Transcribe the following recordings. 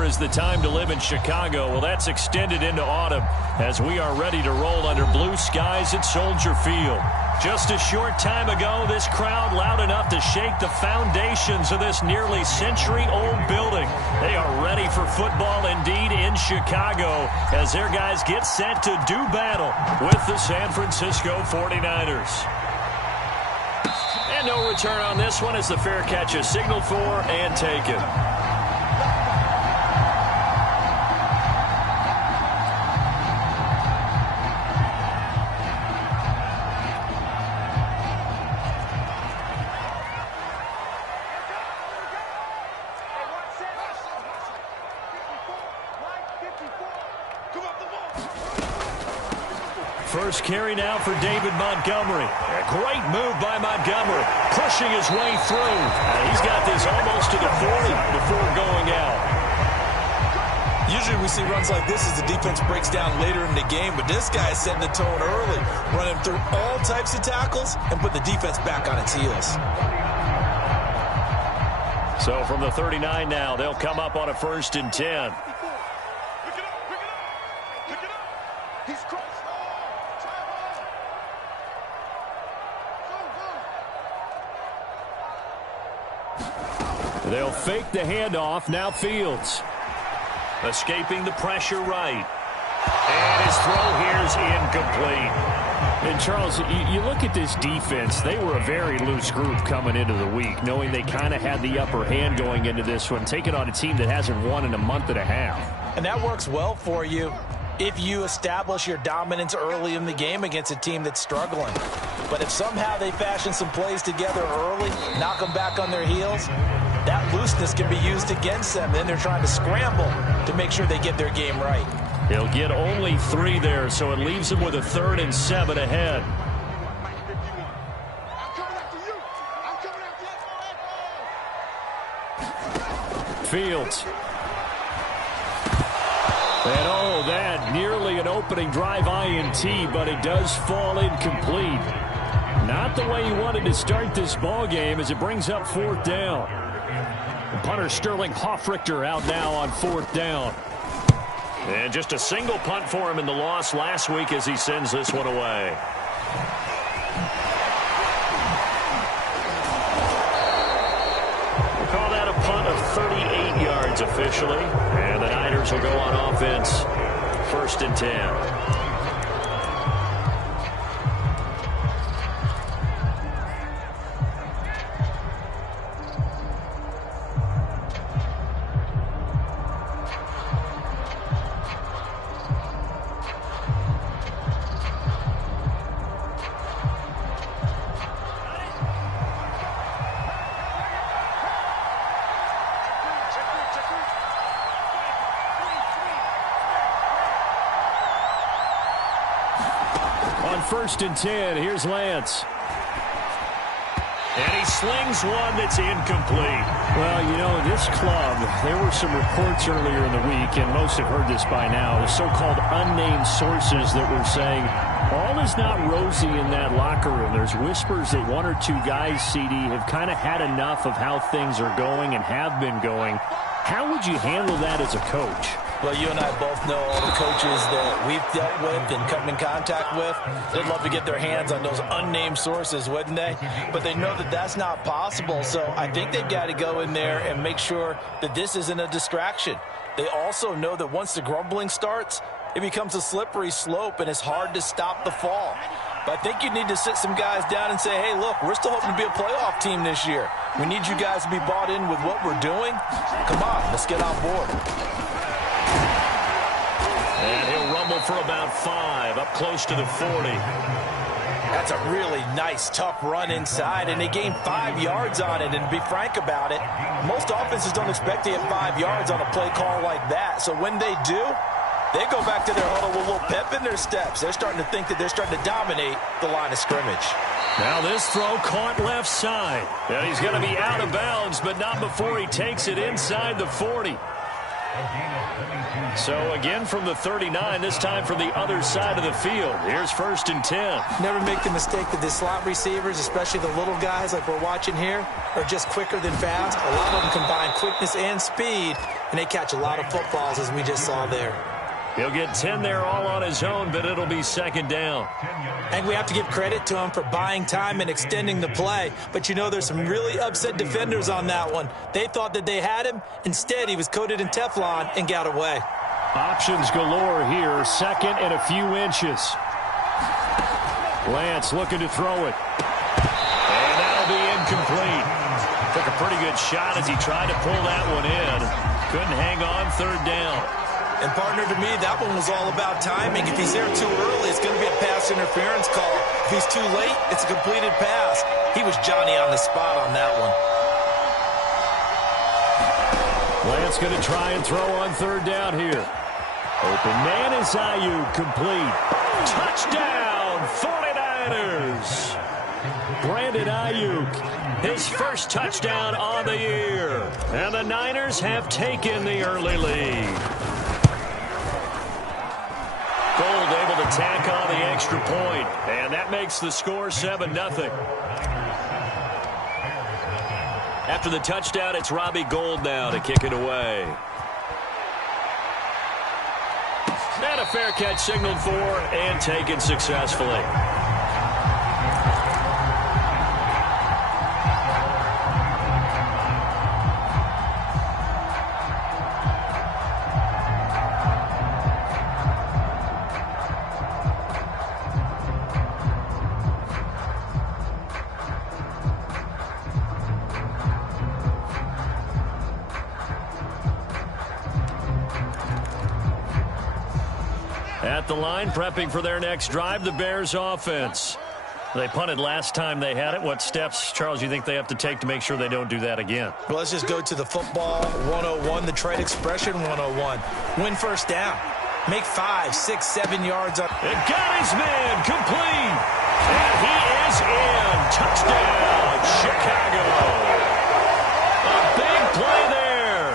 summer is the time to live in Chicago. Well, that's extended into autumn as we are ready to roll under blue skies at Soldier Field. Just a short time ago, this crowd loud enough to shake the foundations of this nearly century-old building. They are ready for football indeed in Chicago as their guys get set to do battle with the San Francisco 49ers. And no return on this one as the fair catch is signaled for and taken. First carry now for David Montgomery. A great move by Montgomery, pushing his way through. He's got this almost to the 40 before going out. Usually we see runs like this as the defense breaks down later in the game, but this guy is setting the tone early, running through all types of tackles and put the defense back on its heels. So from the 39 now, they'll come up on a 1st and 10. They'll fake the handoff. Now Fields. Escaping the pressure right. And his throw here is incomplete. And, Charles, you look at this defense. They were a very loose group coming into the week, knowing they kind of had the upper hand going into this one, taking on a team that hasn't won in a month and a half. And that works well for you if you establish your dominance early in the game against a team that's struggling. But if somehow they fashion some plays together early, knock them back on their heels, that looseness can be used against them. Then they're trying to scramble to make sure they get their game right. He'll get only 3 there, so it leaves him with a 3rd and 7 ahead. Fields. And oh, that nearly an opening drive INT, but it does fall incomplete. Not the way he wanted to start this ball game as it brings up 4th down. Punter Sterling Hoffrichter out now on 4th down. And just a single punt for him in the loss last week as he sends this one away. We'll call that a punt of 38 yards officially. And the Niners will go on offense. 1st and 10. On 1st and 10, here's Lance. And he slings one that's incomplete. Well, you know, this club, there were some reports earlier in the week, and most have heard this by now, the so-called unnamed sources that were saying all is not rosy in that locker room. There's whispers that 1 or 2 guys, CD, have kind of had enough of how things are going and have been going. How would you handle that as a coach? Well, you and I both know all the coaches that we've dealt with and come in contact with. They'd love to get their hands on those unnamed sources, wouldn't they? But they know that that's not possible. So I think they've got to go in there and make sure that this isn't a distraction. They also know that once the grumbling starts, it becomes a slippery slope, and it's hard to stop the fall. But I think you need to sit some guys down and say, hey, look, we're still hoping to be a playoff team this year. We need you guys to be bought in with what we're doing. Come on, let's get on board. And he'll rumble for about 5, up close to the 40. That's a really nice, tough run inside, and they gained 5 yards on it. And to be frank about it, most offenses don't expect to get 5 yards on a play call like that. So when they do, they go back to their huddle with a little pep in their steps. They're starting to think that they're starting to dominate the line of scrimmage. Now this throw caught left side. And he's going to be out of bounds, but not before he takes it inside the 40. So again from the 39, this time from the other side of the field. Here's 1st and 10. Never make the mistake that the slot receivers, especially the little guys like we're watching here, are just quicker than fast. A lot of them combine quickness and speed and they catch a lot of footballs, as we just saw there. He'll get 10 there all on his own, but it'll be second down. I think we have to give credit to him for buying time and extending the play. But you know, there's some really upset defenders on that one. They thought that they had him. Instead, he was coated in Teflon and got away. Options galore here. Second and a few inches. Lance looking to throw it. And that'll be incomplete. Took a pretty good shot as he tried to pull that one in. Couldn't hang on, third down. And, partner, to me, that one was all about timing. If he's there too early, it's going to be a pass interference call. If he's too late, it's a completed pass. He was Johnny on the spot on that one. Lance going to try and throw on third down here. Open man is Ayuk, complete. Touchdown, 49ers. Brandon Ayuk, his first touchdown on the year. And the Niners have taken the early lead. Gold able to tack on the extra point, and that makes the score 7-0. After the touchdown, it's Robbie Gould now to kick it away. And a fair catch signaled for and taken successfully. At the line, prepping for their next drive, the Bears offense. They punted last time they had it. What steps, Charles, you think they have to take to make sure they don't do that again? Well, let's just go to the football 101, the trade expression 101. Win first down. Make 5, 6, 7 yards up. And got his man complete. And he is in. Touchdown, Chicago. A big play there.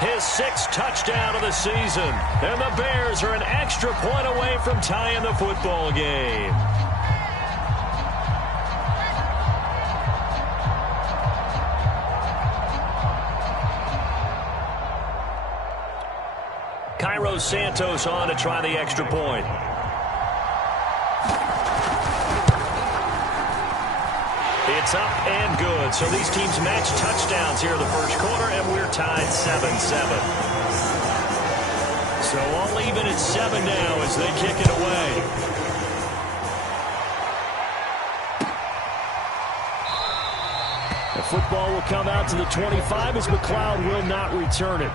His 6th touchdown of the season. And the Bears are an extra point away from tying the football game. Cairo Santos on to try the extra point. It's up and good. So these teams match touchdowns here in the first quarter, and we're tied 7-7. So all even at 7 now as they kick it away. The football will come out to the 25 as McLeod will not return it.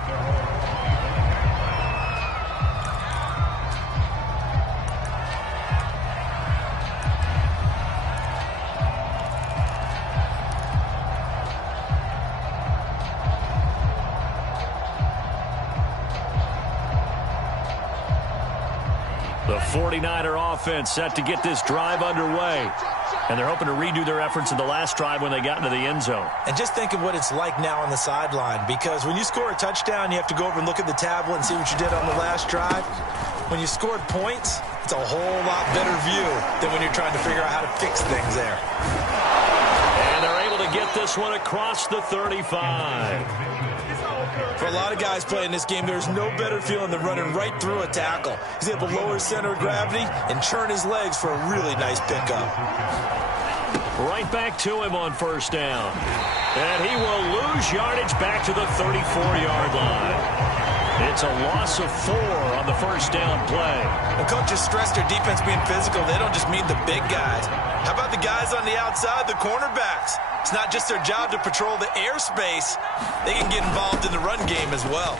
The 49er offense set to get this drive underway. And they're hoping to redo their efforts in the last drive when they got into the end zone. And just think of what it's like now on the sideline, because when you score a touchdown, you have to go over and look at the tablet and see what you did on the last drive. When you scored points, it's a whole lot better view than when you're trying to figure out how to fix things there. And they're able to get this one across the 35. For a lot of guys playing this game, there's no better feeling than running right through a tackle. He's able to lower his center of gravity and churn his legs for a really nice pickup. Right back to him on first down. And he will lose yardage back to the 34-yard line. It's a loss of 4 on the first down play. The coaches stress their defense being physical. They don't just mean the big guys. How about the guys on the outside, the cornerbacks? It's not just their job to patrol the airspace. They can get involved in the run game as well.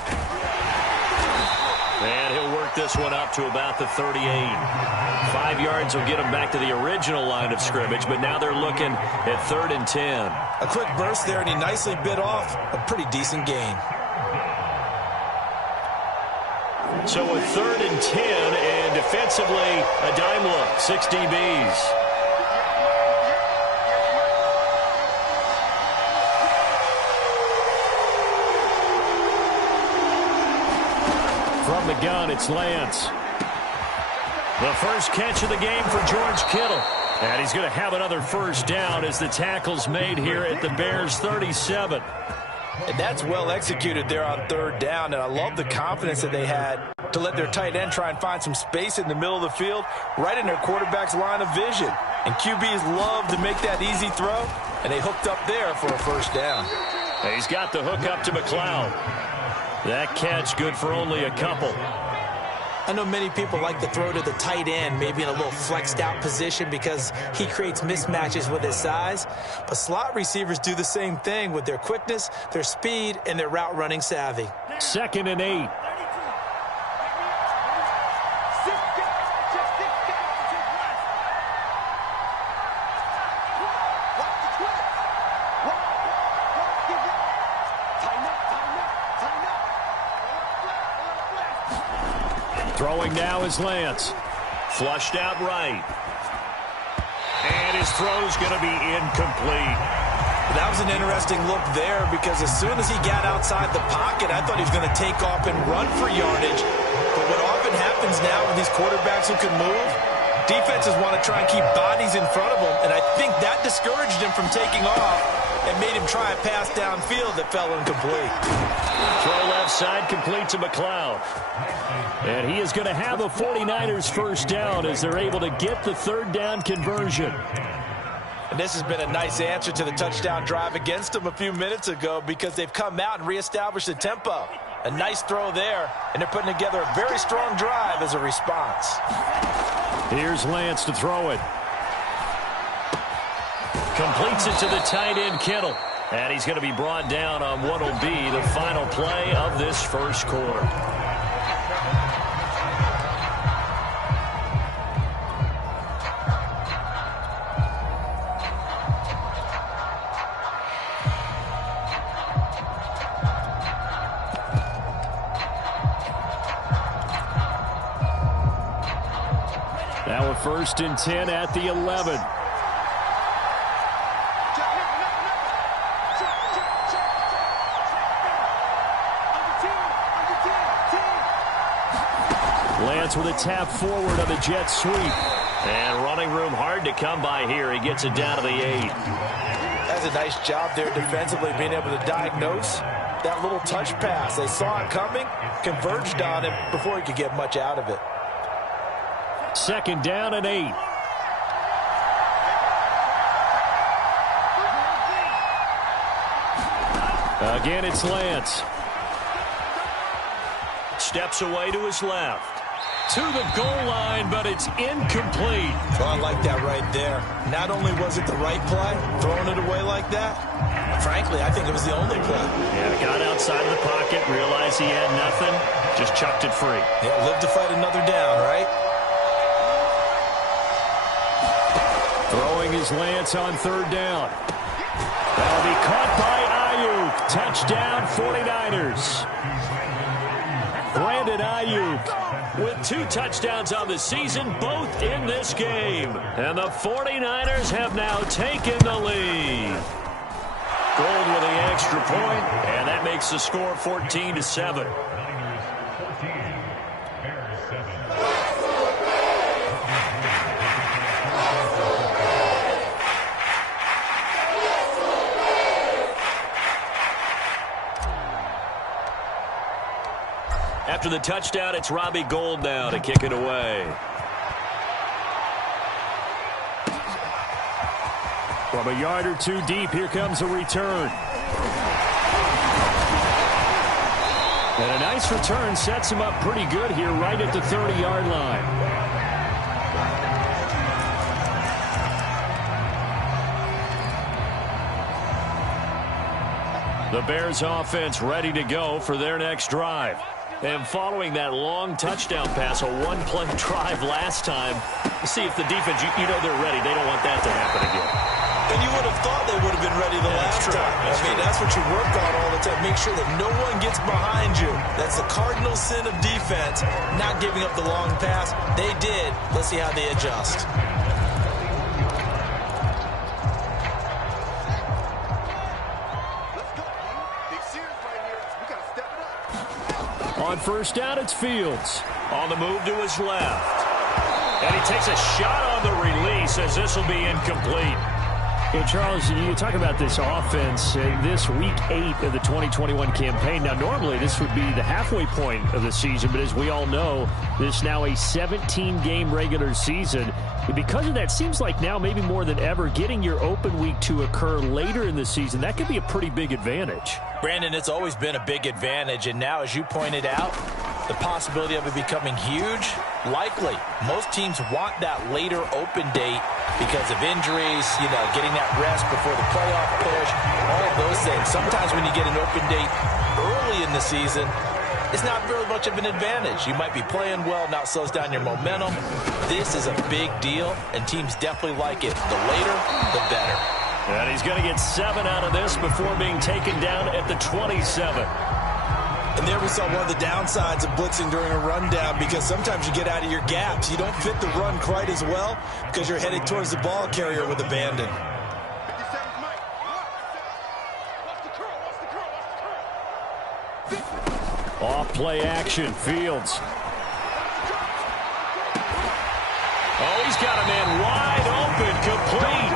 And he'll work this one up to about the 38. 5 yards will get him back to the original line of scrimmage, but now they're looking at 3rd and 10. A quick burst there, and he nicely bit off a pretty decent gain. So with 3rd and 10, and defensively, a dime look, 6 DBs. From the gun, it's Lance. The first catch of the game for George Kittle. And he's going to have another first down as the tackle's made here at the Bears' 37. And that's well executed there on third down, and I love the confidence that they had to let their tight end try and find some space in the middle of the field, right in their quarterback's line of vision. And QBs love to make that easy throw, and they hooked up there for a first down. He's got the hook up to McLeod. That catch good for only a couple. I know many people like to throw to the tight end, maybe in a little flexed out position because he creates mismatches with his size. But slot receivers do the same thing with their quickness, their speed, and their route running savvy. 2nd and 8. Throwing now is Lance. Flushed out right. And his throw's going to be incomplete. That was an interesting look there because as soon as he got outside the pocket, I thought he was going to take off and run for yardage. But what often happens now with these quarterbacks who can move, defenses want to try and keep bodies in front of them, and I think that discouraged him from taking off and made him try a pass downfield that fell incomplete. Throw left side, complete to McLeod. And he is going to have a 49ers first down as they're able to get the third down conversion. And this has been a nice answer to the touchdown drive against them a few minutes ago because they've come out and reestablished the tempo. A nice throw there, and they're putting together a very strong drive as a response. Here's Lance to throw it. Completes it to the tight end, Kittle. And he's going to be brought down on what will be the final play of this first quarter. Now a 1st and 10 at the 11. Lance with a tap forward on the jet sweep. And running room hard to come by here. He gets it down to the 8. That's a nice job there defensively, being able to diagnose that little touch pass. They saw it coming, converged on him before he could get much out of it. 2nd down and 8. Again, it's Lance. Steps away to his left. To the goal line, but it's incomplete. Well, I like that right there. Not only was it the right play, throwing it away like that, frankly, I think it was the only play. Yeah, got outside of the pocket, realized he had nothing, just chucked it free. Yeah, live to fight another down, right? Throwing his Lance on 3rd down. That'll be caught by Ayuk. Touchdown, 49ers. Brandon Ayuk with 2 touchdowns on the season, both in this game. And the 49ers have now taken the lead. Gold with the extra point, and that makes the score 14-7. After the touchdown, it's Robbie Gould now to kick it away. From a yard or 2 deep, here comes a return. And a nice return sets him up pretty good here right at the 30-yard line. The Bears offense ready to go for their next drive. And following that long touchdown pass, a one-play drive last time, see if the defense, you know they're ready. They don't want that to happen again. And you would have thought they would have been ready the last time. That's what you work on all the time. Make sure that no one gets behind you. That's the cardinal sin of defense, not giving up the long pass. They did. Let's see how they adjust. On 1st down, it's Fields. On the move to his left. And he takes a shot on the release as this will be incomplete. Hey, Charles, you talk about this offense this week 8 of the 2021 campaign. Now, normally this would be the halfway point of the season, but as we all know, this is now a 17-game regular season. And because of that, seems like now maybe more than ever, getting your open week to occur later in the season, that could be a pretty big advantage. Brandon, it's always been a big advantage, and now, as you pointed out, the possibility of it becoming huge, likely. Most teams want that later open date because of injuries, getting that rest before the playoff push, all of those things. Sometimes when you get an open date early in the season, it's not really much of an advantage. You might be playing well, now it slows down your momentum. This is a big deal, and teams definitely like it. The later, the better. And he's going to get 7 out of this before being taken down at the 27. And there we saw one of the downsides of blitzing during a rundown, because sometimes you get out of your gaps. You don't fit the run quite as well because you're headed towards the ball carrier with abandon. Off play action, Fields. Oh, he's got a man wide open, complete.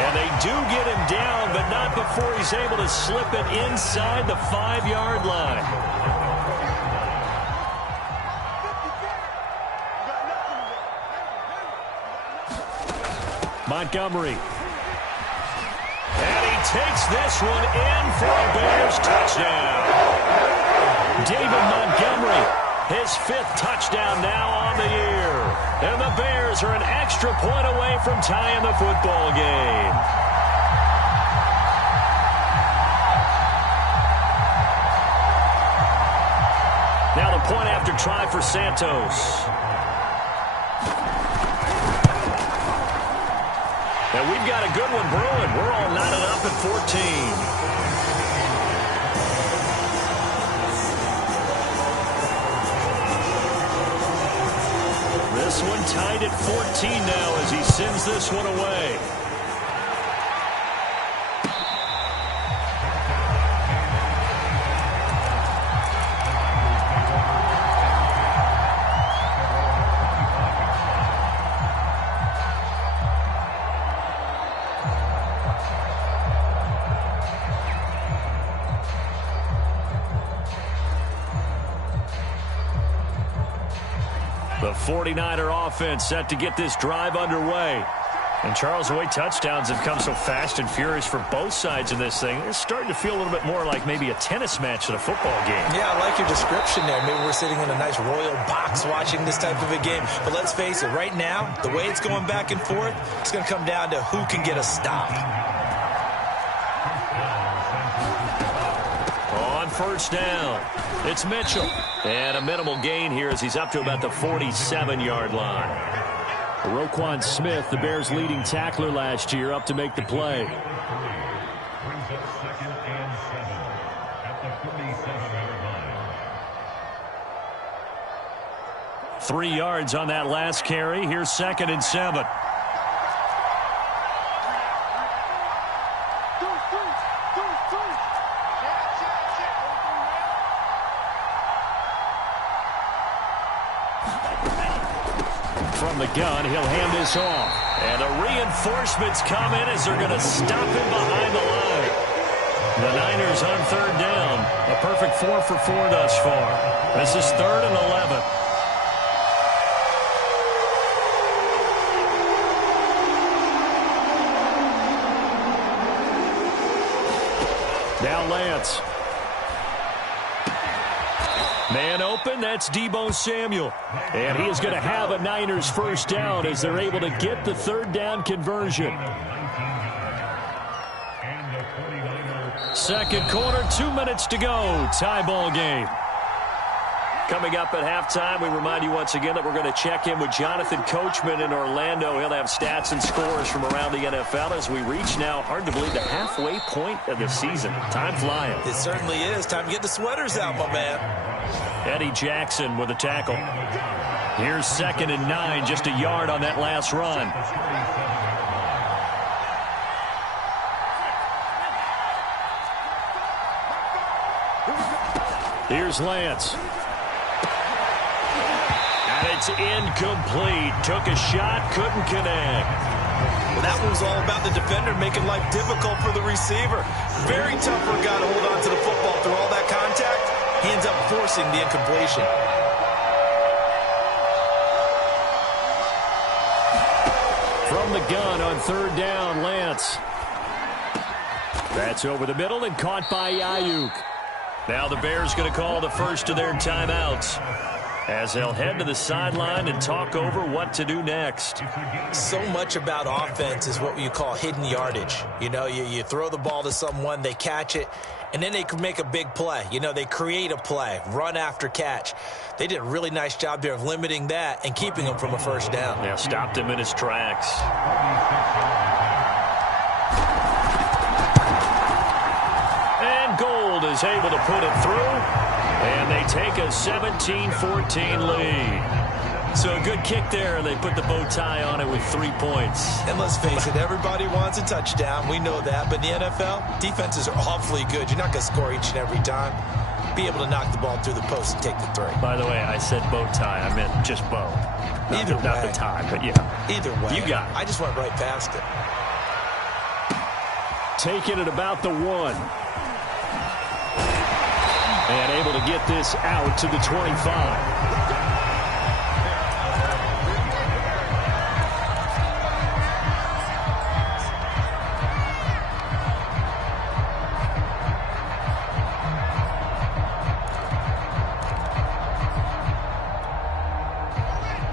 And they do get him down, but not before he's able to slip it inside the 5-yard line. Montgomery. And he takes this one in for a Bears touchdown. David Montgomery, his 5th touchdown now on the year. And the Bears are an extra point away from tying the football game. Now the point after try for Santos. And we've got a good one brewing. We're all knotted up at 14. This one tied at 14 now as he sends this one away. The 49er offense set to get this drive underway. And Charles, the way touchdowns have come so fast and furious for both sides in this thing, it's starting to feel a little bit more like maybe a tennis match than a football game. Yeah, I like your description there. Maybe we're sitting in a nice royal box watching this type of a game. But let's face it, right now, the way it's going back and forth, it's going to come down to who can get a stop. On first down, it's Mitchell. And a minimal gain here as he's up to about the 47-yard line. Roquan Smith, the Bears' leading tackler last year, up to make the play. 3 yards on that last carry. Here's 2nd and 7. From the gun, he'll hand this off. And the reinforcements come in as they're going to stop him behind the line. The Niners on 3rd down. A perfect 4 for 4 thus far. This is 3rd and 11. Now Lance. Man open, that's Deebo Samuel. And he is going to have a Niners first down as they're able to get the 3rd down conversion. Second quarter, 2 minutes to go. Tie ball game. Coming up at halftime, we remind you once again that we're going to check in with Jonathan Coachman in Orlando. He'll have stats and scores from around the NFL as we reach now, hard to believe, the halfway point of the season. Time flying. It certainly is. Time to get the sweaters out, my man. Eddie Jackson with a tackle. Here's 2nd and 9, just a yard on that last run. Here's Lance. And it's incomplete. Took a shot, couldn't connect. Well, that was all about the defender making life difficult for the receiver. Very tough for a guy to hold on to the football through all that contact. He ends up forcing the incompletion. From the gun on third down, Lance. That's over the middle and caught by Ayuk. Now the Bears going to call the first of their timeouts as they'll head to the sideline and talk over what to do next. So much about offense is what you call hidden yardage. You know, you throw the ball to someone, they catch it, and then they can make a big play. You know, they create a play, run after catch. They did a really nice job there of limiting that and keeping him from a first down. Yeah, stopped him in his tracks. And Gold is able to put it through, and they take a 17-14 lead. So a good kick there, and they put the bow tie on it with 3 points. And let's face it, everybody wants a touchdown. We know that. But in the NFL, defenses are awfully good. You're not going to score each and every time. Be able to knock the ball through the post and take the three. By the way, I said bow tie. I meant just bow. Not the tie, but yeah. Either way. You got it. I just went right past it. Taking it about the 1. And able to get this out to the 25.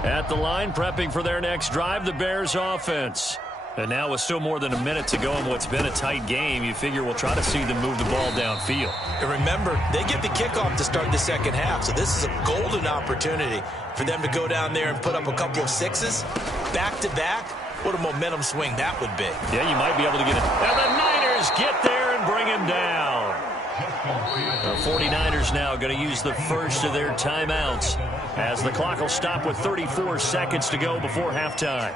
At the line, prepping for their next drive, the Bears offense. And now with still more than a minute to go in what's been a tight game, you figure we'll try to see them move the ball downfield. And remember, they get the kickoff to start the second half, so this is a golden opportunity for them to go down there and put up a couple of sixes back-to-back. What a momentum swing that would be. Yeah, you might be able to get it. And the Niners get there and bring him down. The 49ers now going to use the first of their timeouts as the clock will stop with 34 seconds to go before halftime.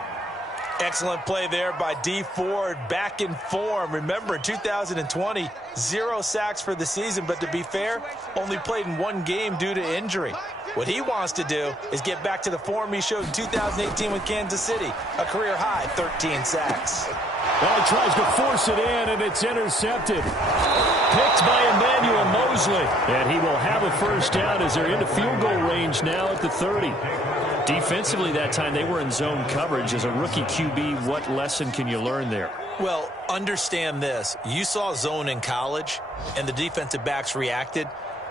Excellent play there by D. Ford, back in form. Remember, 2020, 0 sacks for the season, but to be fair, only played in 1 game due to injury. What he wants to do is get back to the form he showed in 2018 with Kansas City, a career-high 13 sacks. Well, he tries to force it in, and it's intercepted. Picked by Emmanuel Mosley. And he will have a first down as they're into field goal range now at the 30. Defensively that time, they were in zone coverage. As a rookie QB, what lesson can you learn there? Well, understand this. You saw zone in college, and the defensive backs reacted,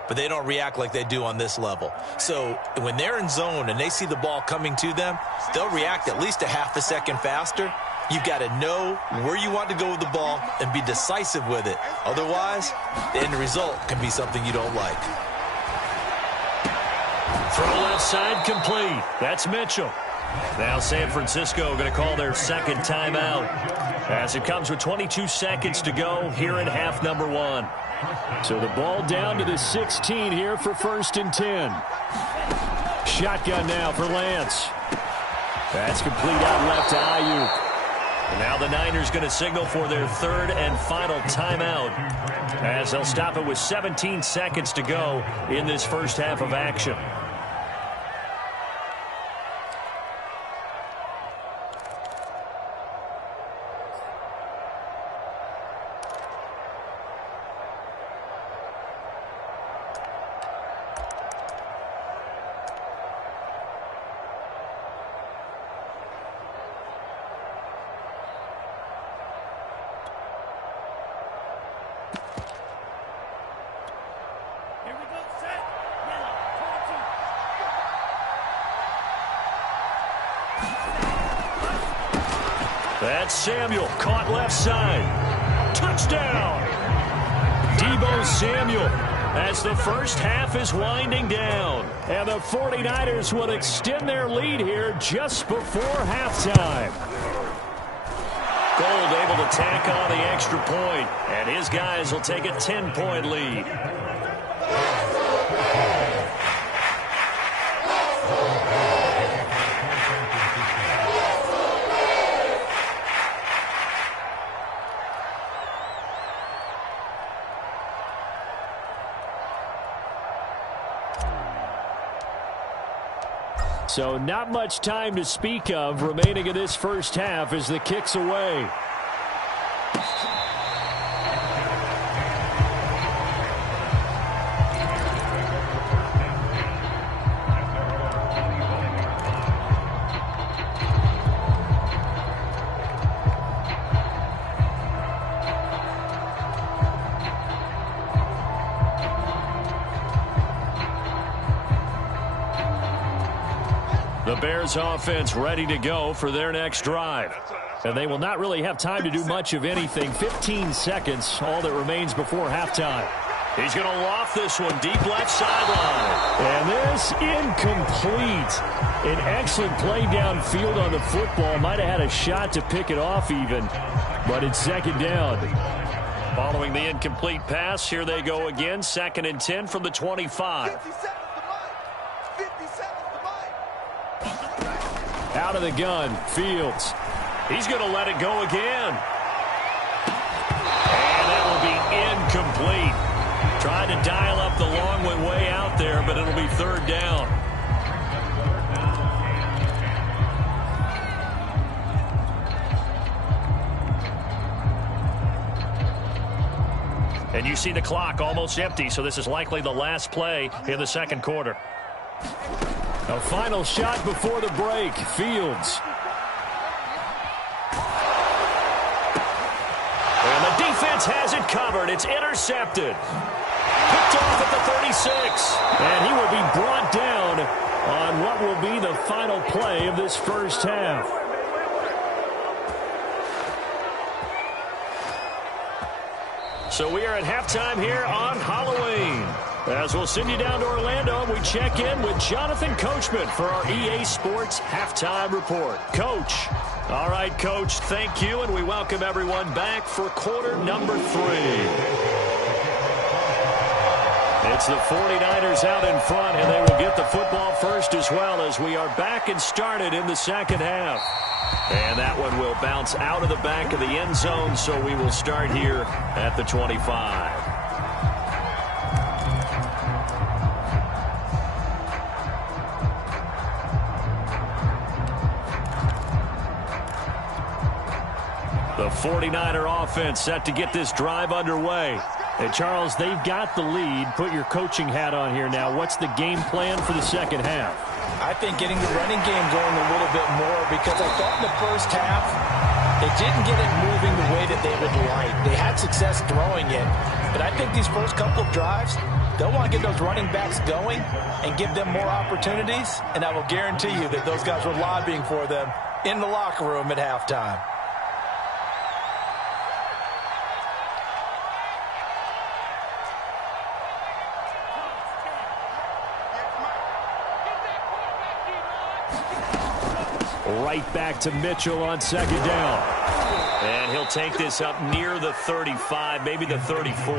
but they don't react like they do on this level. So when they're in zone and they see the ball coming to them, they'll react at least a half a second faster. You've got to know where you want to go with the ball and be decisive with it. Otherwise, the end result can be something you don't like. Throw left side complete. That's Mitchell. Now San Francisco going to call their second timeout as it comes with 22 seconds to go here in half number 1. So the ball down to the 16 here for 1st and 10. Shotgun now for Lance. That's complete out left to Ayuk. And now the Niners going to signal for their third and final timeout as they'll stop it with 17 seconds to go in this first half of action. That's Samuel, caught left side. Touchdown! Deebo Samuel as the first half is winding down. And the 49ers will extend their lead here just before halftime. Gold able to tack on the extra point, and his guys will take a 10-point lead. So not much time to speak of remaining in this first half as the kick's away. The Bears offense ready to go for their next drive. And they will not really have time to do much of anything. 15 seconds, all that remains before halftime. He's going to loft this one deep left sideline. And this incomplete. An excellent play downfield on the football. Might have had a shot to pick it off even, but it's second down. Following the incomplete pass, here they go again. 2nd and 10 from the 25. Out of the gun, Fields. He's going to let it go again. And that will be incomplete. Tried to dial up the long way out there, but it'll be 3rd down. And you see the clock almost empty, so this is likely the last play in the 2nd quarter. A final shot before the break. Fields. And the defense has it covered. It's intercepted. Picked off at the 36. And he will be brought down on what will be the final play of this first half. So we are at halftime here on Halloween. As we'll send you down to Orlando, we check in with Jonathan Coachman for our EA Sports Halftime Report. Coach. All right, Coach, thank you, and we welcome everyone back for quarter number 3. It's the 49ers out in front, and they will get the football first as well as we are back and started in the second half. And that one will bounce out of the back of the end zone, so we will start here at the 25. The 49er offense set to get this drive underway. And Charles, they've got the lead. Put your coaching hat on here now. What's the game plan for the second half? I think getting the running game going a little bit more, because I thought in the first half they didn't get it moving the way that they would like. They had success throwing it, but I think these first couple of drives, they'll want to get those running backs going and give them more opportunities, and I will guarantee you that those guys were lobbying for them in the locker room at halftime. Right back to Mitchell on second down. And he'll take this up near the 35, maybe the 34.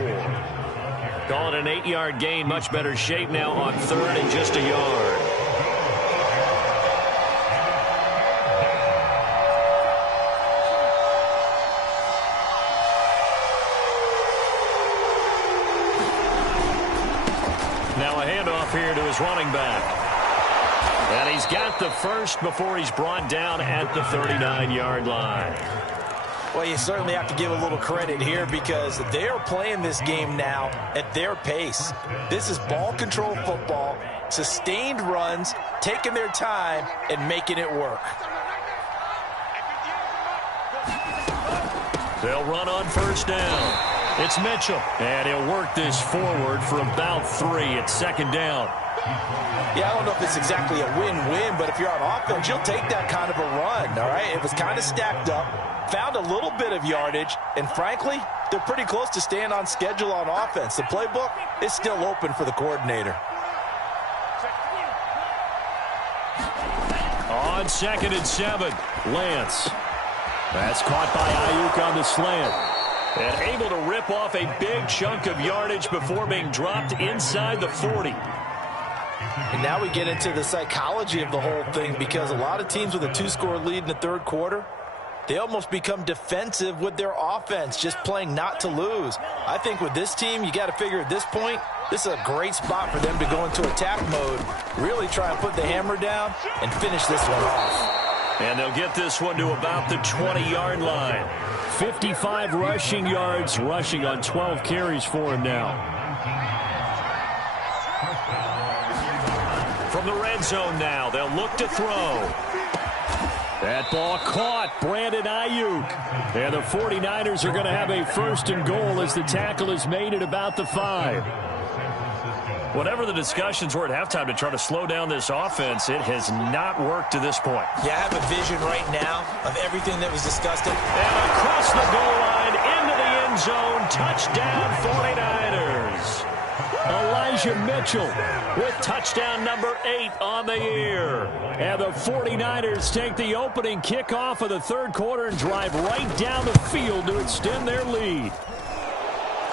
Call it an 8-yard gain. Much better shape now on 3rd and just a yard. Now a handoff here to his running back. And he's got the first before he's brought down at the 39-yard line. Well, you certainly have to give a little credit here because they are playing this game now at their pace. This is ball control football, sustained runs, taking their time, and making it work. They'll run on first down. It's Mitchell. And he'll work this forward for about 3 at second down. Yeah, I don't know if it's exactly a win-win, but if you're on offense, you'll take that kind of a run, all right? It was kind of stacked up, found a little bit of yardage, and frankly, they're pretty close to staying on schedule on offense. The playbook is still open for the coordinator. On 2nd and 7, Lance. That's caught by Ayuk on the slant. and able to rip off a big chunk of yardage before being dropped inside the 40. And now we get into the psychology of the whole thing, because a lot of teams with a 2-score lead in the third quarter, they almost become defensive with their offense, just playing not to lose. I think with this team, you got to figure at this point, this is a great spot for them to go into attack mode, really try and put the hammer down and finish this one off. And they'll get this one to about the 20-yard line. 55 rushing yards, rushing on 12 carries for him now. From the red zone now, they'll look to throw. That ball caught. Brandon Ayuk. And the 49ers are going to have a first and goal as the tackle is made at about the 5. Whatever the discussions were at halftime to try to slow down this offense, it has not worked to this point. Yeah, I have a vision right now of everything that was discussed. And across the goal line, into the end zone, touchdown 49ers. Elijah Mitchell With touchdown number 8 on the year. And the 49ers take the opening kickoff of the third quarter and drive right down the field to extend their lead.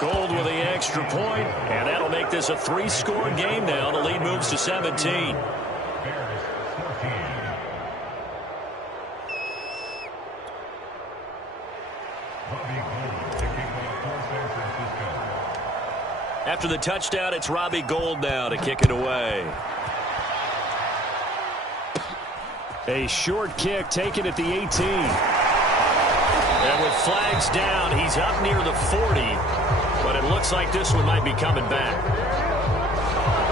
Gold with the extra point, and that'll make this a 3-score game now. The lead moves to 17. After the touchdown, it's Robbie Gould now to kick it away. A short kick taken at the 18. And with flags down, he's up near the 40. But it looks like this one might be coming back.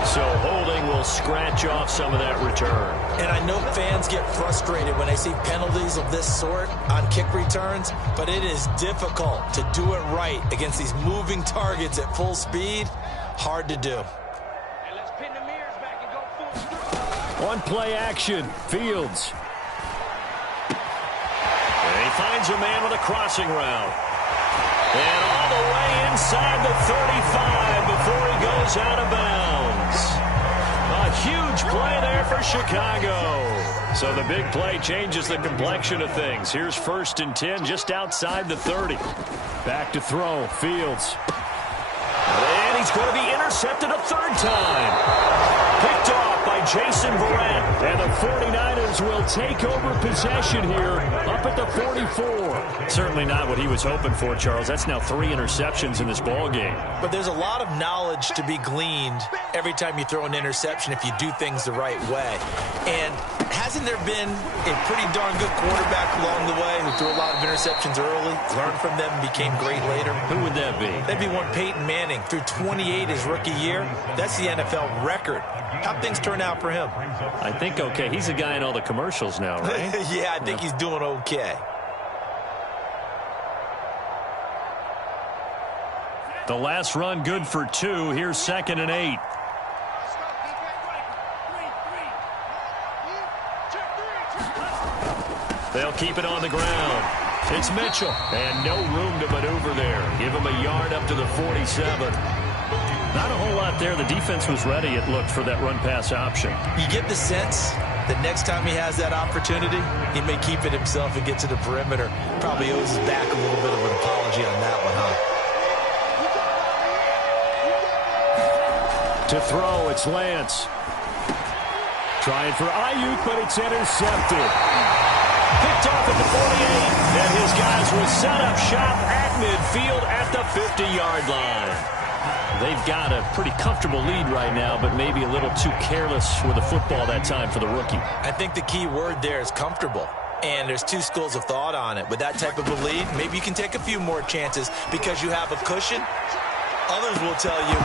So holding will scratch off some of that return. And I know fans get frustrated when they see penalties of this sort on kick returns, but it is difficult to do it right against these moving targets at full speed. Hard to do. On play action, Fields. And he finds a man with a crossing route. And all the way inside the 35 before he goes out of bounds. A huge play there for Chicago. So the big play changes the complexion of things. Here's 1st and 10 just outside the 30. Back to throw, Fields. And he's going to be intercepted a third time. Picked off by Jason Verrett. And the 49ers will take over possession here up at the 44. Certainly not what he was hoping for, Charles. That's now 3 interceptions in this ball game. But there's a lot of knowledge to be gleaned every time you throw an interception if you do things the right way. And hasn't there been a pretty darn good quarterback along the way who threw a lot of interceptions early, learned from them, and became great later? Who would that be? That'd be one Peyton Manning. Threw 28 his rookie year. That's the NFL record. How'd things turn out for him? I think okay. He's a guy in all the commercials now, right? Yeah, I think he's doing okay. The last run good for 2. Here's 2nd and 8. They'll keep it on the ground. It's Mitchell. And no room to maneuver there. Give him a yard up to the 47. Not a whole lot there. The defense was ready, it looked, for that run-pass option. You get the sense that next time he has that opportunity, he may keep it himself and get to the perimeter. Probably owes his back a little bit of an apology on that one, huh? To throw, it's Lance. Trying for Ayuk, but it's intercepted. Picked off at the 48, and his guys will set up shop at midfield at the 50-yard line. They've got a pretty comfortable lead right now, but maybe a little too careless with the football that time for the rookie. I think the key word there is comfortable. And there's 2 schools of thought on it. With that type of a lead, maybe you can take a few more chances because you have a cushion. Others will tell you,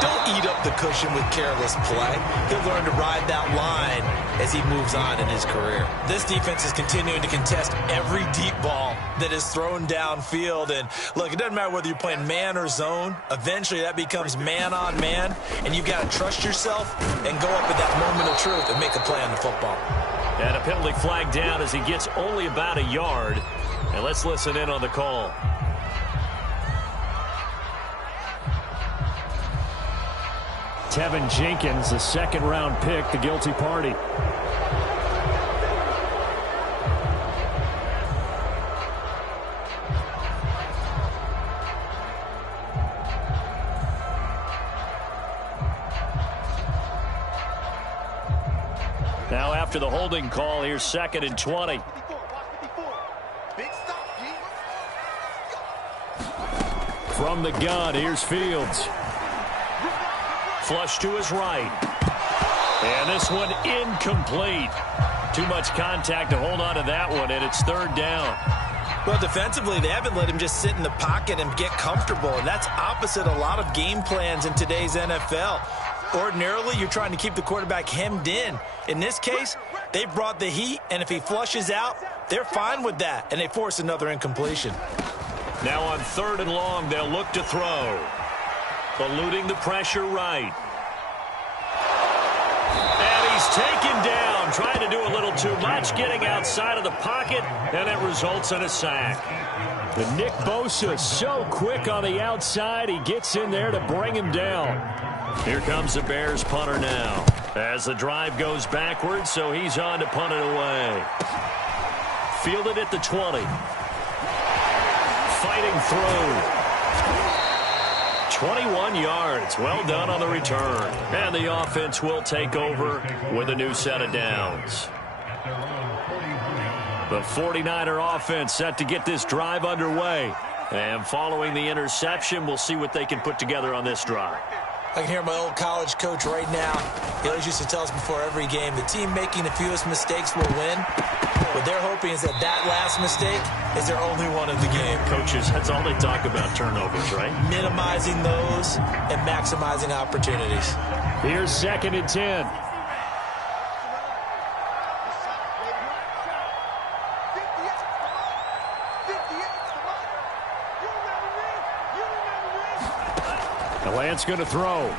don't eat up the cushion with careless play. He'll learn to ride that line as he moves on in his career. This defense is continuing to contest every deep ball that is thrown downfield. And look, it doesn't matter whether you're playing man or zone. Eventually that becomes man on man. And you've got to trust yourself and go up at that moment of truth and make a play on the football. And a penalty flag down as he gets only about a yard. And let's listen in on the call. Tevin Jenkins, the 2nd-round pick, the guilty party. Now after the holding call, here's 2nd and 20. From the gun, here's Fields. Flush to his right. And this one incomplete. Too much contact to hold on to that one, and it's third down. Well, defensively, they haven't let him just sit in the pocket and get comfortable, and that's opposite a lot of game plans in today's NFL. Ordinarily, you're trying to keep the quarterback hemmed in. In this case, they brought the heat, and if he flushes out, they're fine with that, and they force another incompletion. Now on third and long, they'll look to throw. Eluding the pressure right. And he's taken down, trying to do a little too much, getting outside of the pocket, and it results in a sack. The Nick Bosa so quick on the outside, he gets in there to bring him down. Here comes the Bears punter now. As the drive goes backwards, so he's on to punt it away. Fielded at the 20. Fighting through. 21 yards. Well done on the return. And the offense will take over with a new set of downs. The 49er offense set to get this drive underway. And following the interception, we'll see what they can put together on this drive. I can hear my old college coach right now. He always used to tell us before every game, the team making the fewest mistakes will win. What they're hoping is that that last mistake is their only one of the game. Coaches, that's all they talk about, turnovers, right? Minimizing those and maximizing opportunities. Here's 2nd and 10. Lance going to throw.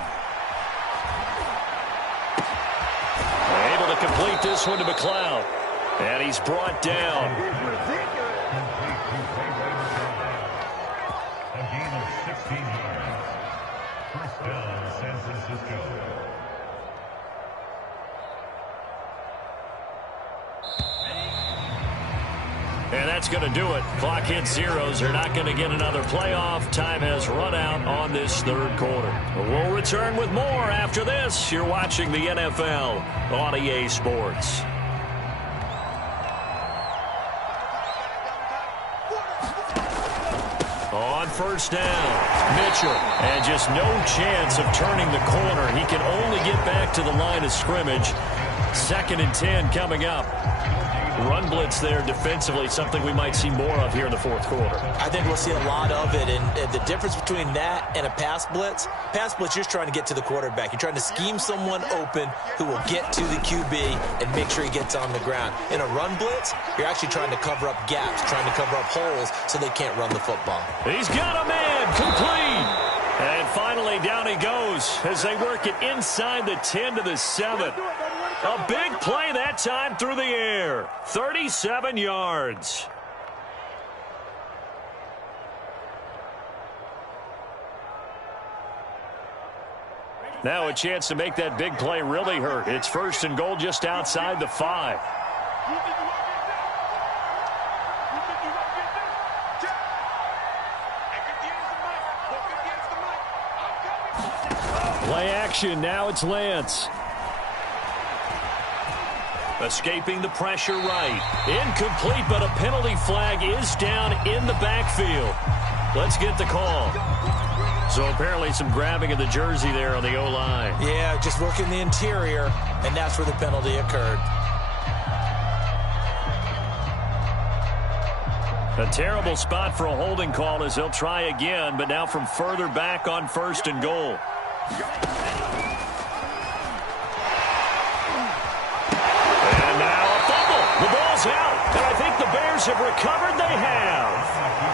Able to complete this one to McLeod. And he's brought down. A gain of 16 yards. First down, San Francisco. And that's going to do it. Clock hits zeros. They're not going to get another playoff. Time has run out on this third quarter. We'll return with more after this. You're watching the NFL on EA Sports. On first down, Mitchell. And just no chance of turning the corner. He can only get back to the line of scrimmage. 2nd and 10 coming up. Run blitz there defensively, something we might see more of here in the fourth quarter. I think we'll see a lot of it, and the difference between that and a pass blitz, you're just trying to get to the quarterback. You're trying to scheme someone open who will get to the QB and make sure he gets on the ground. In a run blitz, you're actually trying to cover up gaps, trying to cover up holes so they can't run the football. He's got a man, complete. And finally down he goes as they work it inside the 10 to the 7. A big play that time through the air. 37 yards. Now a chance to make that big play really hurt. It's 1st and goal just outside the 5. Play action. Now it's Lance. Escaping the pressure right. Incomplete, but a penalty flag is down in the backfield. Let's get the call. So apparently some grabbing of the jersey there on the O-line. Yeah, just working the interior, and that's where the penalty occurred. A terrible spot for a holding call as they'll try again, but now from further back on 1st and goal. The ball's out, and I think the Bears have recovered. They have.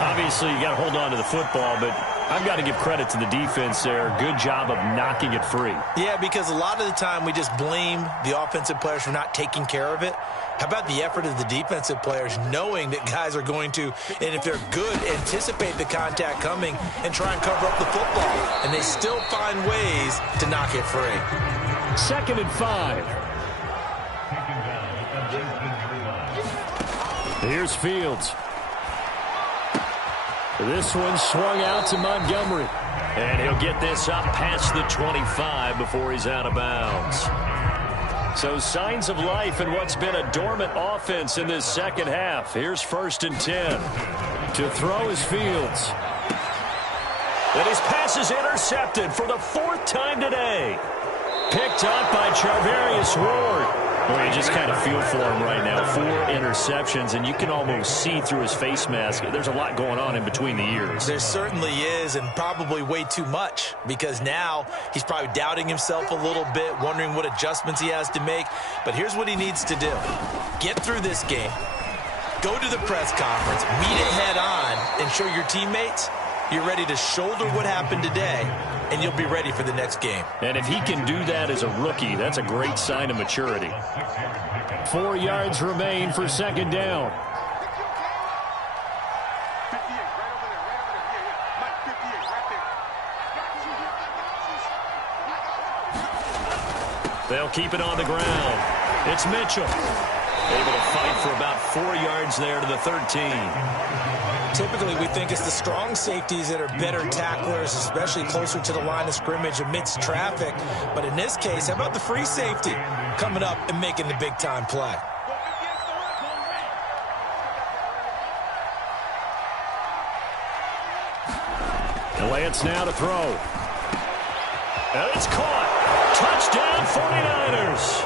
Obviously, you got to hold on to the football, but I've got to give credit to the defense there. Good job of knocking it free. Yeah, because a lot of the time we just blame the offensive players for not taking care of it. How about the effort of the defensive players knowing that guys are going to, and if they're good, anticipate the contact coming and try and cover up the football, and they still find ways to knock it free. 2nd and 5. Here's Fields. This one swung out to Montgomery. And he'll get this up past the 25 before he's out of bounds. So signs of life in what's been a dormant offense in this second half. Here's 1st and 10. To throw is Fields. And his pass is intercepted for the 4th time today. Picked up by Charvarius Ward. Well, you just kind of feel for him right now. 4 interceptions, and you can almost see through his face mask. There's a lot going on in between the ears. There certainly is, and probably way too much, because now he's probably doubting himself a little bit, wondering what adjustments he has to make. But here's what he needs to do. Get through this game. Go to the press conference, meet it head on, and show your teammates you're ready to shoulder what happened today, and you'll be ready for the next game. And if he can do that as a rookie, that's a great sign of maturity. 4 yards remain for 2nd down. They'll keep it on the ground. It's Mitchell. Able to fight for about 4 yards there to the 13. Typically, we think it's the strong safeties that are better tacklers, especially closer to the line of scrimmage amidst traffic. But in this case, how about the free safety coming up and making the big-time play? Lance now to throw. And it's caught. Touchdown 49ers.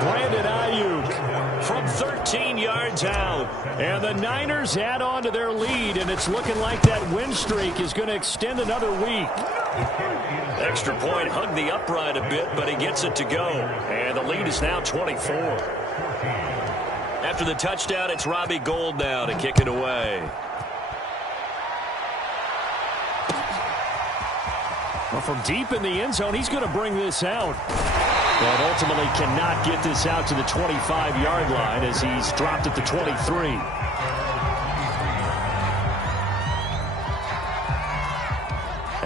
Brandon Ayuk from 13 yards out. And the Niners add on to their lead, and it's looking like that win streak is going to extend another week. Extra point hugged the upright a bit, but he gets it to go. And the lead is now 24. After the touchdown, it's Robbie Gould now to kick it away. Well, from deep in the end zone, he's going to bring this out. But ultimately cannot get this out to the 25-yard line as he's dropped at the 23.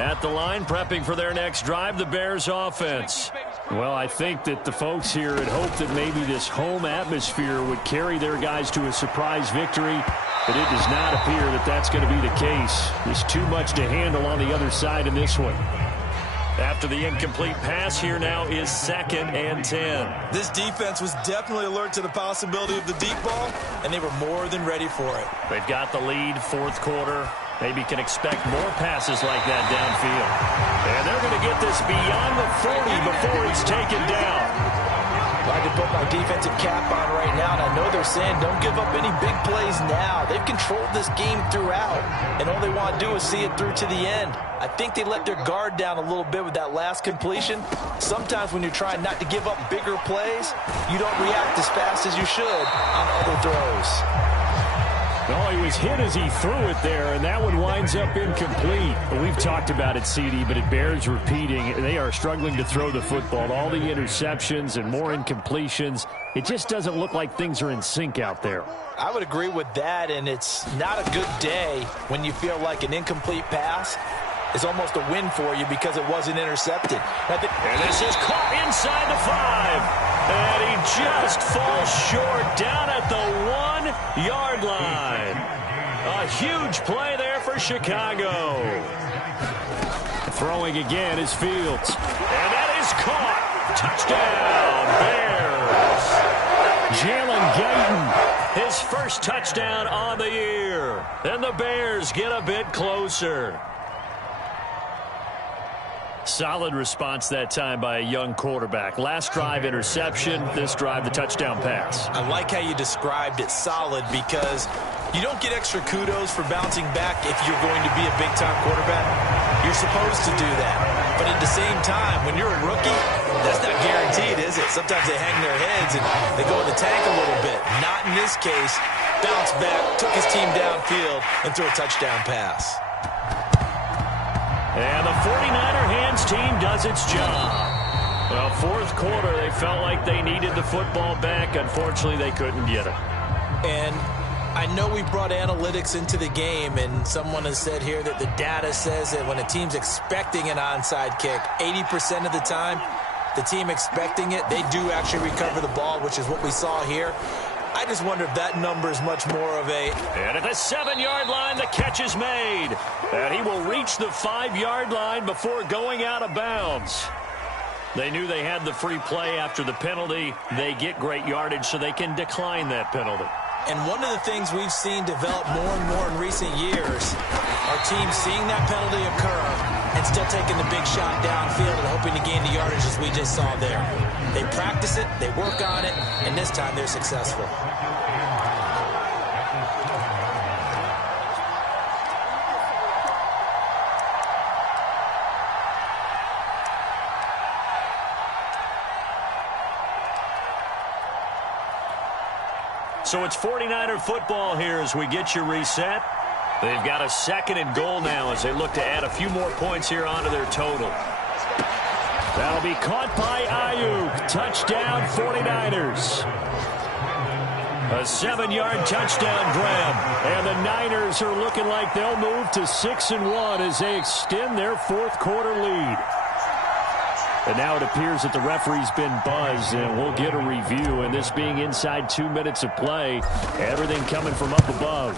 At the line, prepping for their next drive, the Bears offense. Well, I think that the folks here had hoped that maybe this home atmosphere would carry their guys to a surprise victory, but it does not appear that that's going to be the case. There's too much to handle on the other side in this one. After the incomplete pass, here now is 2nd and 10. This defense was definitely alert to the possibility of the deep ball, and they were more than ready for it. They've got the lead, 4th quarter. Maybe can expect more passes like that downfield. And they're going to get this beyond the 40 before he's taken down. I can put my defensive cap on right now, and I know they're saying don't give up any big plays now. They've controlled this game throughout, and all they want to do is see it through to the end. I think they let their guard down a little bit with that last completion. Sometimes when you're trying not to give up bigger plays, you don't react as fast as you should on other throws. Oh, he was hit as he threw it there, and that one winds up incomplete. We've talked about it, CD, but it bears repeating. They are struggling to throw the football. All the interceptions and more incompletions. It just doesn't look like things are in sync out there. I would agree with that, and it's not a good day when you feel like an incomplete pass is almost a win for you because it wasn't intercepted. And this is caught inside the 5. And he just falls short down at the 1-yard line. A huge play there for Chicago. Throwing again is Fields. And that is caught. Touchdown, Bears. Jalen Guyton. His first touchdown on the year. And the Bears get a bit closer. Solid response that time by a young quarterback. Last drive, interception. This drive, the touchdown pass. I like how you described it, solid, because you don't get extra kudos for bouncing back if you're going to be a big-time quarterback. You're supposed to do that. But at the same time, when you're a rookie, that's not guaranteed, is it? Sometimes they hang their heads and they go in the tank a little bit. Not in this case. Bounce back, took his team downfield, and threw a touchdown pass. And the 49er hands team does its job. Well, 4th quarter, they felt like they needed the football back. Unfortunately, they couldn't get it. And I know we brought analytics into the game, and someone has said here that the data says that when a team's expecting an onside kick, 80% of the time, the team expecting it, they do actually recover the ball, which is what we saw here. I just wonder if that number is much more of a... And at the 7-yard line, the catch is made. And he will reach the 5-yard line before going out of bounds. They knew they had the free play after the penalty. They get great yardage so they can decline that penalty. And one of the things we've seen develop more and more in recent years Our team seeing that penalty occur and still taking the big shot downfield and hoping to gain the yardage as we just saw there. They practice it, they work on it, and this time they're successful. So it's 49er football here as we get you reset. They've got a 2nd and goal now as they look to add a few more points here onto their total. That'll be caught by Ayuk. Touchdown, 49ers. A 7-yard touchdown grab. And the Niners are looking like they'll move to 6-1 as they extend their 4th quarter lead. And now it appears that the referee's been buzzed, and we'll get a review. And this being inside 2 minutes of play, everything coming from up above.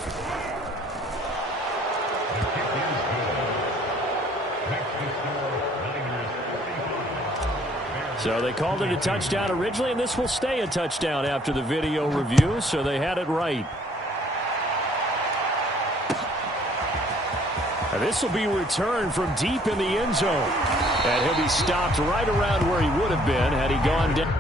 So they called it a touchdown originally, and this will stay a touchdown after the video review, so they had it right. And this will be returned from deep in the end zone. And he'll be stopped right around where he would have been had he gone down.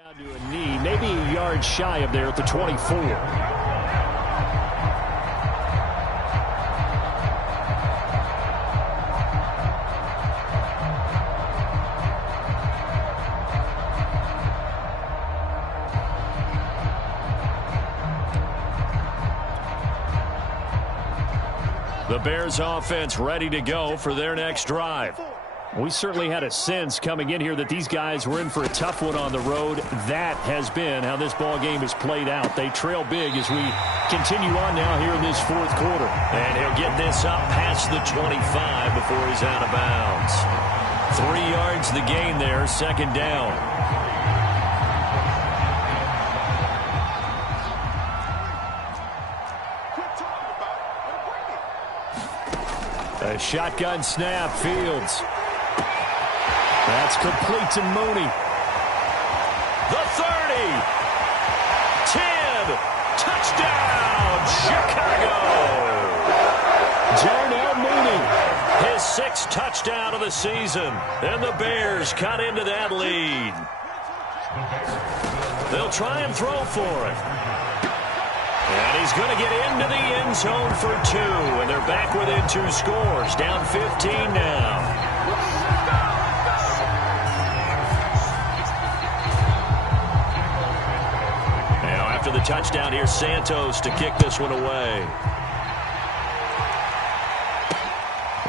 Down to a knee, maybe a yard shy of there at the 24. The Bears offense ready to go for their next drive. We certainly had a sense coming in here that these guys were in for a tough one on the road. That has been how this ball game has played out. They trail big as we continue on now here in this 4th quarter. And he'll get this up past the 25 before he's out of bounds. 3 yards the gain there, 2nd down. A shotgun snap, Fields. That's complete to Mooney. The 30. 10. Touchdown, Chicago. Darnell Mooney. His 6th touchdown of the season. And the Bears cut into that lead. They'll try and throw for it. And he's going to get into the end zone for 2. And they're back within 2 scores. Down 15 now. Now after the touchdown, here's Santos to kick this one away.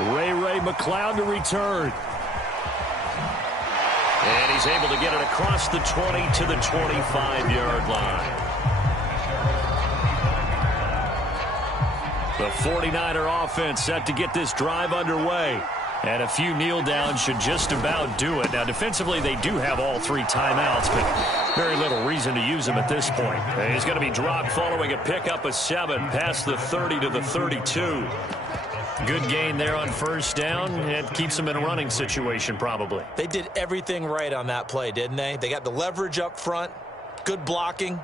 Ray McCloud to return. And he's able to get it across the 20 to the 25-yard line. The 49er offense set to get this drive underway. And a few kneel downs should just about do it. Now, defensively, they do have all 3 timeouts, but very little reason to use them at this point. And he's going to be dropped following a pickup of 7 past the 30 to the 32. Good gain there on 1st down. It keeps them in a running situation, probably. They did everything right on that play, didn't they? They got the leverage up front, good blocking.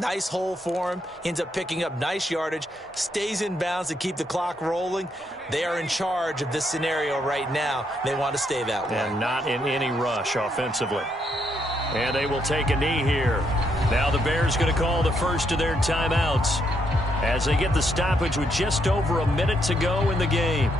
Nice hole for him. Ends up picking up nice yardage. Stays in bounds to keep the clock rolling. They are in charge of this scenario right now. They want to stay that way. And not in any rush offensively. And they will take a knee here. Now the Bears going to call the first of their timeouts as they get the stoppage with just over a minute to go in the game.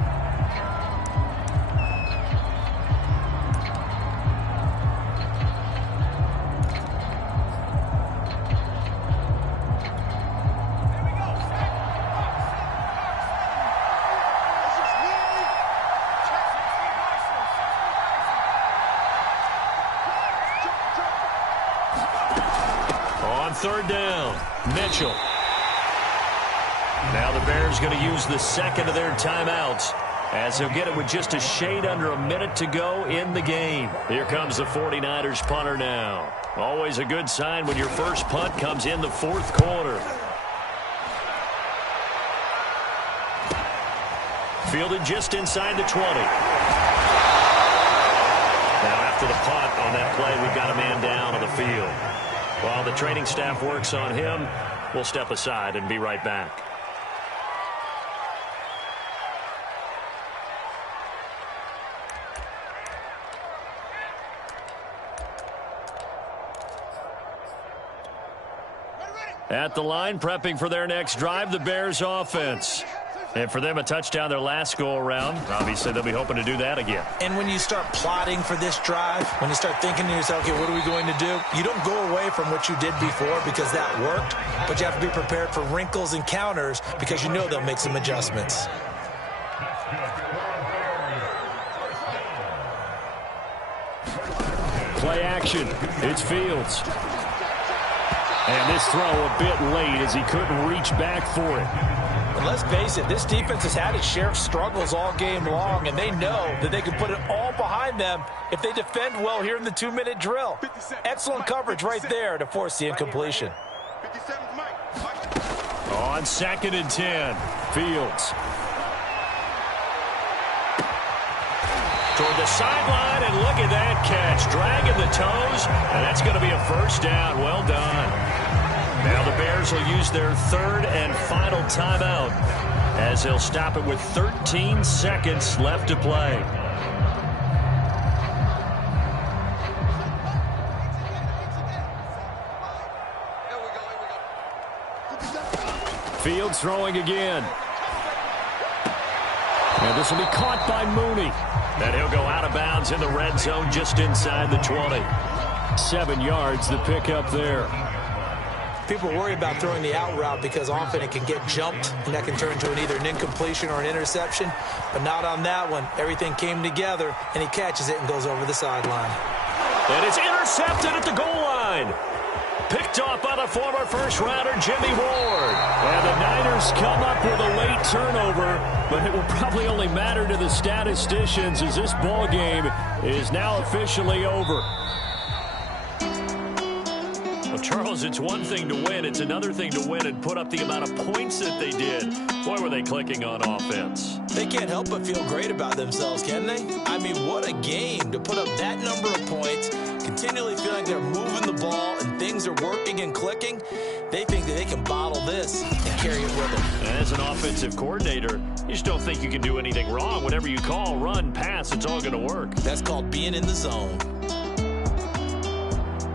On 3rd down, Mitchell. Now the Bears going to use the 2nd of their timeouts as they'll get it with just a shade under a minute to go in the game. Here comes the 49ers punter now. Always a good sign when your first punt comes in the fourth quarter. Fielded just inside the 20. Now after the punt on that play, we've got a man down on the field. While the training staff works on him, we'll step aside and be right back. At the line, prepping for their next drive, the Bears offense. And for them, a touchdown their last go-around. Obviously, they'll be hoping to do that again. And when you start plotting for this drive, when you start thinking to yourself, okay, what are we going to do? You don't go away from what you did before because that worked, but you have to be prepared for wrinkles and counters because you know they'll make some adjustments. Play action. It's Fields. And this throw a bit late as he couldn't reach back for it. And let's face it, this defense has had its share of struggles all game long, and they know that they can put it all behind them if they defend well here in the 2-minute drill. Excellent coverage right there to force the incompletion. On 2nd and 10, Fields. Toward the sideline, and look at that catch. Dragging the toes, and that's going to be a first down. Well done. Now the Bears will use their third and final timeout as they'll stop it with 13 seconds left to play. Fields throwing again. And this will be caught by Mooney. And he'll go out of bounds in the red zone just inside the 20. 7 yards the pickup there. People worry about throwing the out route because often it can get jumped, and that can turn into either an incompletion or an interception. But not on that one. Everything came together, and he catches it and goes over the sideline. And it's intercepted at the goal line. Picked off by the former first-rounder Jimmy Ward. And the Niners come up with a late turnover, but it will probably only matter to the statisticians as this ball game is now officially over. Well, Charles, it's one thing to win. It's another thing to win and put up the amount of points that they did. Boy, were they clicking on offense. They can't help but feel great about themselves, can they? I mean, what a game to put up that number of points, continually feeling like they're moving the ball and things are working and clicking. They think that they can bottle this and carry it with them. As an offensive coordinator, you just don't think you can do anything wrong. Whatever you call, run, pass, it's all going to work. That's called being in the zone.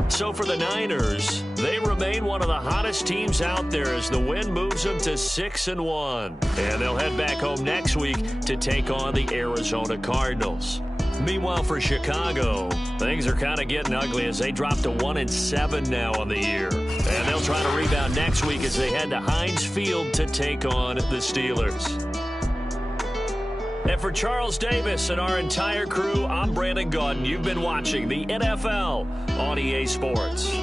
So for the Niners, they remain one of the hottest teams out there as the win moves them to 6-1. And they'll head back home next week to take on the Arizona Cardinals. Meanwhile, for Chicago, things are kind of getting ugly as they drop to 1-7 now on the year. And they'll try to rebound next week as they head to Heinz Field to take on the Steelers. And for Charles Davis and our entire crew, I'm Brandon Gaudin. You've been watching the NFL on EA Sports.